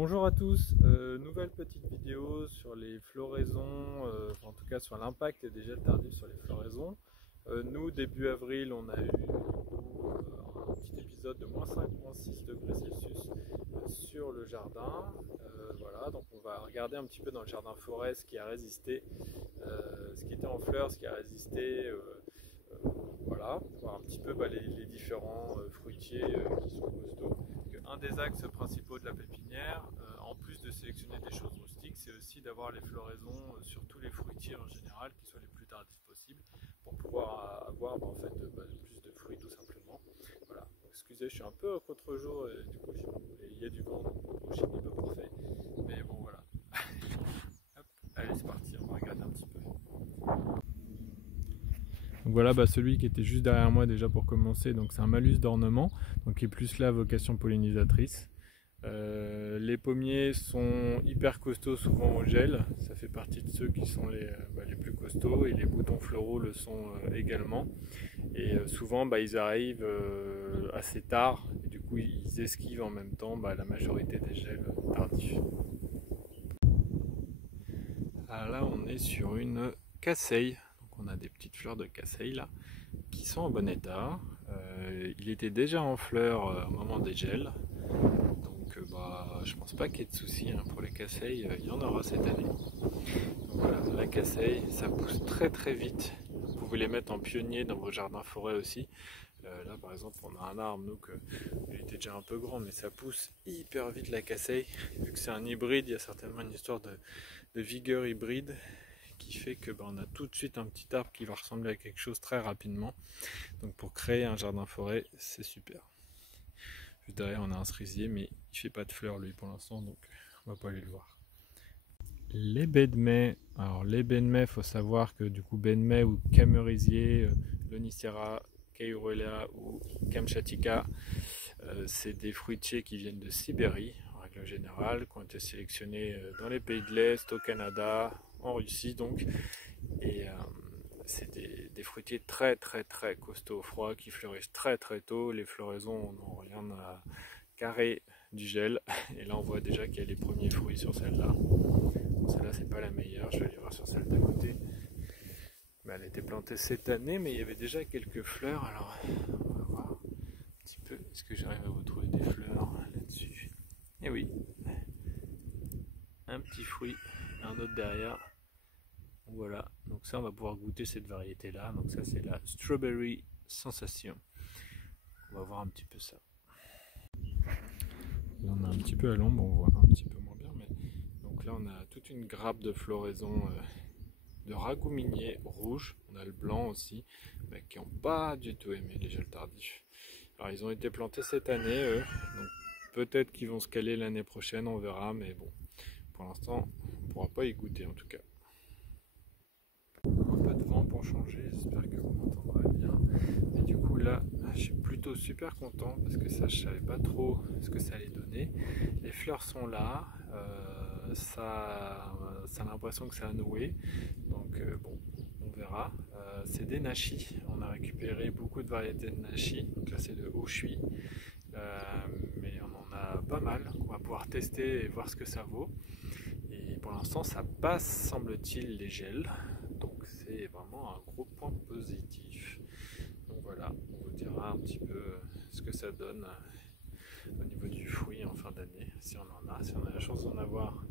Bonjour à tous, nouvelle petite vidéo sur les floraisons, en tout cas sur l'impact des gels tardifs sur les floraisons. Nous, début avril, on a eu un petit épisode de -5, -6 degrés Celsius sur le jardin. Voilà, donc on va regarder un petit peu dans le jardin forêt ce qui a résisté, ce qui était en fleurs, ce qui a résisté. Voilà, voir un petit peu les différents fruitiers qui sont costauds. Un des axes principaux de la pépinière, en plus de sélectionner des choses rustiques, c'est aussi d'avoir les floraisons sur tous les fruitiers en général qui soient les plus tardifs possibles pour pouvoir avoir plus de fruits tout simplement. Voilà. Donc, excusez, je suis un peu au contre-jour et du coup il y a du vent, donc mon brushing n'est pas parfait. Mais bon voilà. Hop, allez c'est parti, on va regarder un petit peu. Donc voilà celui qui était juste derrière moi déjà pour commencer, donc c'est un malus d'ornement, donc qui est plus là à vocation pollinisatrice. Les pommiers sont hyper costauds souvent au gel, ça fait partie de ceux qui sont les plus costauds, et les boutons floraux le sont également. Et souvent ils arrivent assez tard et du coup ils esquivent en même temps la majorité des gels tardifs. Alors là on est sur une casseille, donc on a des petites fleurs de casseille là qui sont en bon état. Il était déjà en fleurs au moment des gels. Donc je pense pas qu'il y ait de soucis pour les casseilles, il y en aura cette année. Donc voilà, la casseille, ça pousse très très vite. Vous pouvez les mettre en pionnier dans vos jardins forêt aussi. Là par exemple on a un arbre, nous, il était déjà un peu grand, mais ça pousse hyper vite la casseille. Vu que c'est un hybride, il y a certainement une histoire de vigueur hybride qui fait que on a tout de suite un petit arbre qui va ressembler à quelque chose très rapidement. Donc pour créer un jardin forêt, c'est super. Juste derrière on a un cerisier, mais il fait pas de fleurs lui pour l'instant, donc on va pas aller le voir. Les baies de mai, alors les baies de mai, faut savoir que du coup baies de mai ou camerisier, Lonicera, Caerulea ou Kamchatka, c'est des fruitiers qui viennent de Sibérie en règle générale, qui ont été sélectionnés dans les pays de l'Est, au Canada, en Russie donc, et c'est des fruitiers très très très costauds au froid qui fleurissent très très tôt. Les floraisons n'ont rien à carrer du gel, et là on voit déjà qu'il y a les premiers fruits sur celle-là. Celle-là c'est pas la meilleure, je vais aller voir sur celle d'à côté. Elle a été plantée cette année, mais il y avait déjà quelques fleurs, alors on va voir un petit peu, est-ce que j'arrive à vous trouver des fleurs là-dessus. Et oui, un petit fruit, un autre derrière. Voilà, donc ça on va pouvoir goûter cette variété là, donc ça c'est la Strawberry Sensation. On va voir un petit peu ça. Là on est un petit peu à l'ombre, on voit un petit peu moins bien, mais donc là on a toute une grappe de floraison de ragouminaires rouges. On a le blanc aussi, mais qui n'ont pas du tout aimé les gels tardifs. Alors ils ont été plantés cette année eux, donc peut-être qu'ils vont se caler l'année prochaine, on verra, mais bon, pour l'instant on ne pourra pas y goûter en tout cas. Un peu de vent pour changer, j'espère que vous m'entendrez bien. Et du coup là, je suis plutôt super content parce que ça, je savais pas trop ce que ça allait donner. Les fleurs sont là, ça a l'impression que ça a noué, donc bon, on verra. C'est des nachis, on a récupéré beaucoup de variétés de nachis, donc là c'est de Haut-Chuis, mais on en a pas mal, on va pouvoir tester et voir ce que ça vaut. Et pour l'instant ça passe, semble-t-il, les gels. Donc c'est vraiment un gros point positif. Donc voilà, on vous dira un petit peu ce que ça donne au niveau du fruit en fin d'année, si on en a, si on a la chance d'en avoir.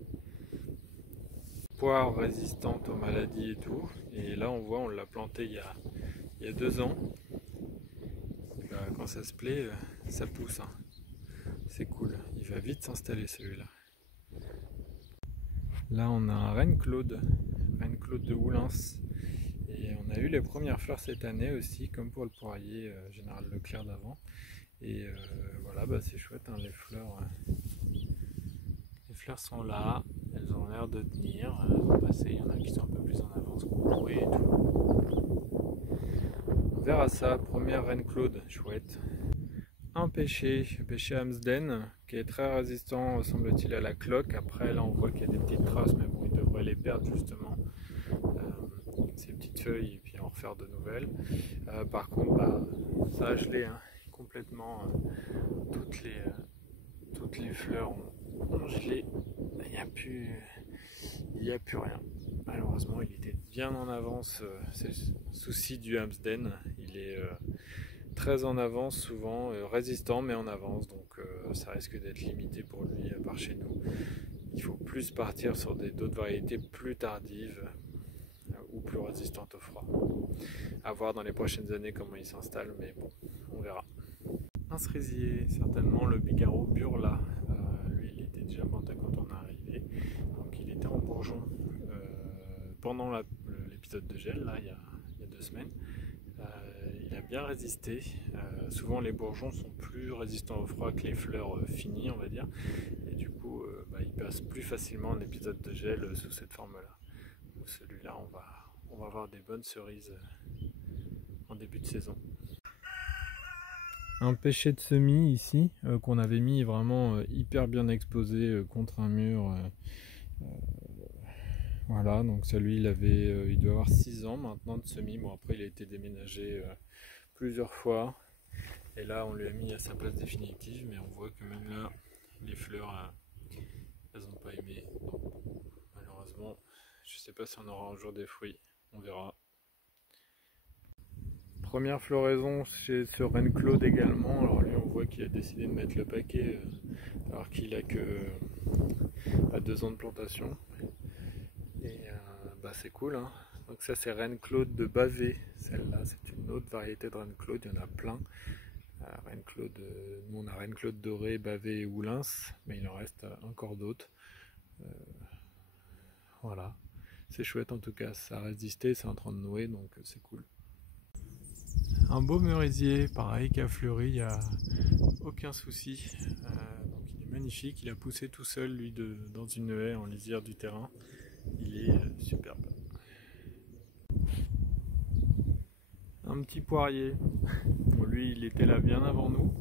Poire résistante aux maladies et tout. Et là on voit, on l'a planté il y a 2 ans. Quand ça se plaît, ça pousse. C'est cool, il va vite s'installer celui-là. Là on a un Reine Claude de Oulins. Et on a eu les premières fleurs cette année aussi, comme pour le poirier Général Leclerc d'avant. Et voilà, c'est chouette, les fleurs sont là, elles ont l'air de tenir, elles vont passer, il y en a qui sont un peu plus en avance qu'on et tout. On verra ça, première Reine Claude, chouette. Un pêcher Amsden, qui est très résistant, semble-t-il, à la cloque. Après là on voit qu'il y a des petites traces, mais bon, il devrait les perdre justement. Ces petites feuilles et puis en refaire de nouvelles. Par contre ça a gelé complètement, toutes les fleurs ont gelé, il n'y a plus rien. Malheureusement, il était bien en avance, c'est le souci du Amsden, il est très en avance souvent, résistant mais en avance, donc ça risque d'être limité pour lui par chez nous. Il faut plus partir sur d'autres variétés plus tardives ou plus résistantes au froid. À voir dans les prochaines années comment il s'installe, mais bon, on verra. Un cerisier, certainement le Bigarro Burla. Lui, il était déjà planté quand on est arrivé, donc il était en bourgeon pendant l'épisode de gel, là, il y a 2 semaines. Il a bien résisté. Souvent les bourgeons sont plus résistants au froid que les fleurs finies, on va dire, et du coup il passe plus facilement un épisode de gel sous cette forme là. Celui-là, on va avoir des bonnes cerises en début de saison. Un pêcher de semis ici qu'on avait mis vraiment hyper bien exposé contre un mur. Voilà, donc celui il doit avoir 6 ans maintenant de semis. Bon, après il a été déménagé plusieurs fois et là on lui a mis à sa place définitive, mais on voit que même là les fleurs elles n'ont pas aimé. Donc, malheureusement, je sais pas si on aura un jour des fruits, on verra. Première floraison chez ce Reine Claude également. Alors lui, on voit qu'il a décidé de mettre le paquet alors qu'il a que 2 ans de plantation. Et c'est cool, hein. Donc ça c'est Reine Claude de Bavé. Celle-là c'est une autre variété de Reine Claude, il y en a plein. Reine Claude, nous on a Reine Claude dorée, Bavé et Oulins, mais il en reste encore d'autres. Voilà, c'est chouette en tout cas, ça a résisté, c'est en train de nouer, donc c'est cool. Un beau merisier, pareil, qui a fleuri, il n'y a aucun souci. Donc il est magnifique, il a poussé tout seul lui dans une haie en lisière du terrain. Il est superbe. Un petit poirier, bon, lui il était là bien avant nous.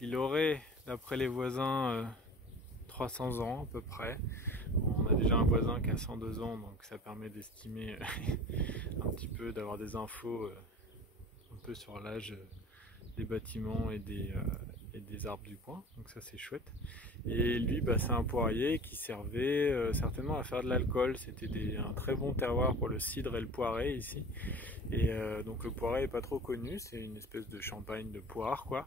Il aurait, d'après les voisins, 300 ans à peu près. Bon, on a déjà un voisin qui a 102 ans, donc ça permet d'estimer un petit peu, d'avoir des infos un peu sur l'âge des bâtiments et des arbres du coin, donc ça c'est chouette. Et lui c'est un poirier qui servait certainement à faire de l'alcool. C'était un très bon terroir pour le cidre et le poiré ici, et donc le poiré est pas trop connu, c'est une espèce de champagne de poire quoi,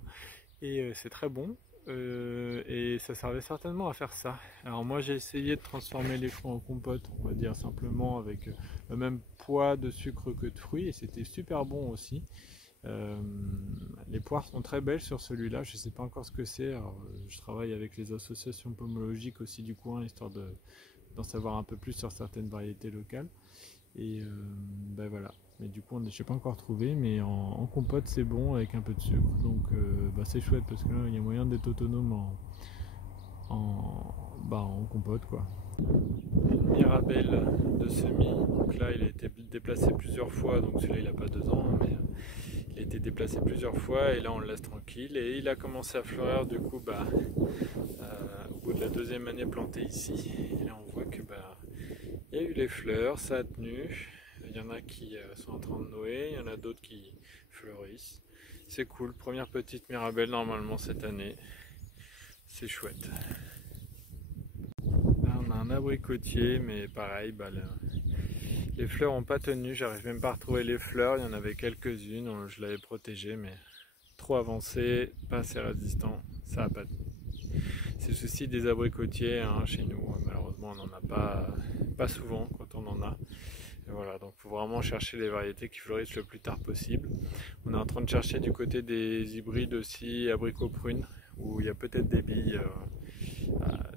et c'est très bon. Et ça servait certainement à faire ça. Alors moi j'ai essayé de transformer les fruits en compote, on va dire simplement avec le même poids de sucre que de fruits, et c'était super bon aussi. Les poires sont très belles sur celui-là, je ne sais pas encore ce que c'est. Je travaille avec les associations pomologiques aussi du coin, histoire d'en savoir un peu plus sur certaines variétés locales. Et voilà, mais du coup je n'ai pas encore trouvé, mais en compote c'est bon avec un peu de sucre, donc c'est chouette parce que là il y a moyen d'être autonome en compote quoi. Une mirabelle de semis, donc là il a été déplacé plusieurs fois, donc celui-là il n'a pas 2 ans, mais il a été déplacé plusieurs fois et là on le laisse tranquille, et il a commencé à fleurir du coup au bout de la 2e année plantée ici, et là on voit que il y a eu les fleurs, ça a tenu. Il y en a qui sont en train de nouer, il y en a d'autres qui fleurissent. C'est cool, première petite mirabelle normalement cette année. C'est chouette. Là on a un abricotier, mais pareil, les fleurs n'ont pas tenu, j'arrive même pas à retrouver les fleurs. Il y en avait quelques-unes, je l'avais protégé, mais trop avancé, pas assez résistant, ça n'a pas tenu. C'est le souci des abricotiers hein, chez nous, malheureusement on n'en a pas souvent quand on en a. Et voilà, donc il faut vraiment chercher les variétés qui fleurissent le plus tard possible. On est en train de chercher du côté des hybrides aussi, abricots prunes, où il y a peut-être des billes,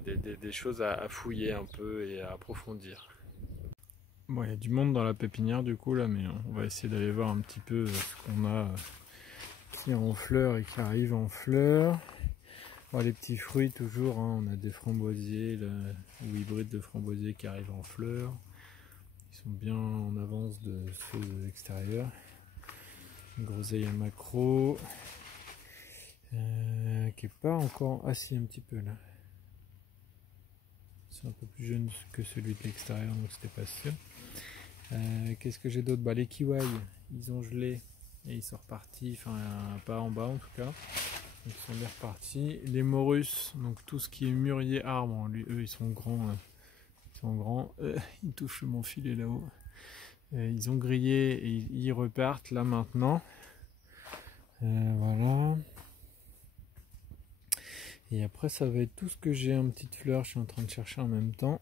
des choses à fouiller un peu et à approfondir. Bon, il y a du monde dans la pépinière du coup là, mais on va essayer d'aller voir un petit peu ce qu'on a qui est en fleurs et qui arrive en fleurs. Bon, les petits fruits toujours, hein, on a des framboisiers là, ou hybrides de framboisiers qui arrivent en fleurs. Ils sont bien en avance de ceux de l'extérieur. Une groseille à macro qui est pas encore assis un petit peu là. C'est un peu plus jeune que celui de l'extérieur, donc c'était pas sûr. Qu'est-ce que j'ai d'autre? Les kiwis, ils ont gelé et ils sont repartis, enfin pas en bas en tout cas. Ils sont bien repartis. Les morus, donc tout ce qui est mûrier arbre, eux ils sont grands. Ils sont grands. Ils touchent mon filet là-haut. Ils ont grillé et ils repartent là maintenant. Voilà. Et après ça va être tout ce que j'ai en petites fleurs. Je suis en train de chercher en même temps.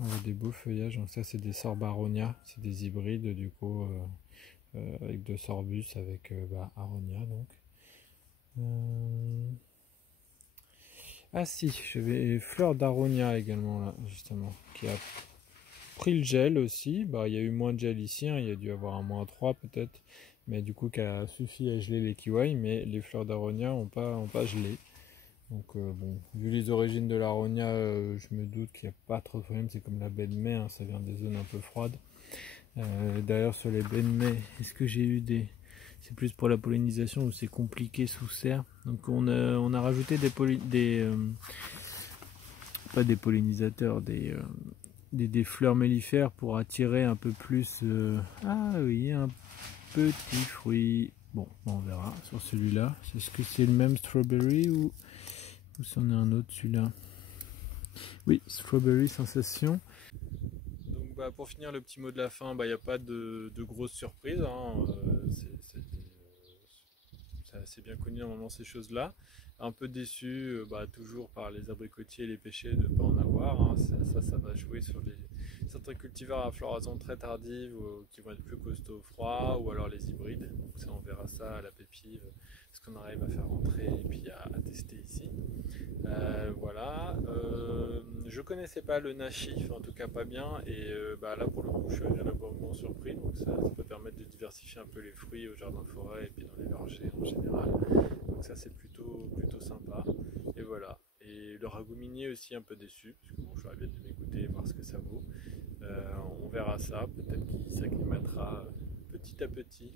On a des beaux feuillages. Donc ça c'est des Sorbaronia. C'est des hybrides du coup avec de Sorbus avec Aronia donc. Ah si, j'avais fleur d'Aronia également là justement qui a pris le gel aussi. Bah il y a eu moins de gel ici, hein. Il y a dû avoir un -3 peut-être, mais du coup qui a suffi à geler les kiwai, mais les fleurs d'Aronia n'ont pas gelé. Donc bon, vu les origines de l'Aronia, je me doute qu'il n'y a pas trop de problème. C'est comme la baie de mai, hein, ça vient des zones un peu froides. D'ailleurs sur les baies de mai, est-ce que j'ai eu des... C'est plus pour la pollinisation où c'est compliqué sous serre. Donc on a rajouté pas des pollinisateurs, des fleurs mellifères pour attirer un peu plus... Ah oui, un petit fruit. Bon, on verra sur celui-là. Est-ce que c'est le même strawberry ou c'en est un autre celui-là? Oui, strawberry sensation. Donc pour finir le petit mot de la fin, il n'y a pas de grosses surprises. Hein. C'est assez bien connu normalement ces choses-là. Un peu déçu toujours par les abricotiers et les pêchers de ne pas en avoir. Hein. Ça va jouer sur certains cultivars à floraison très tardive qui vont être plus costauds au froid, ou alors les hybrides. Donc ça on verra ça à la pépive, ce qu'on arrive à faire rentrer et puis à tester ici. Voilà. Je connaissais pas le nashi, en tout cas pas bien, et là pour le coup je suis agréablement surpris, donc ça peut permettre de diversifier un peu les fruits au jardin de forêt et puis dans les vergers en général, donc ça c'est plutôt sympa. Et voilà, et le ragoumier aussi un peu déçu, parce que bon, j'aurais bien aimé goûter et voir ce que ça vaut. On verra ça, peut-être qu'il s'acclimatera petit à petit.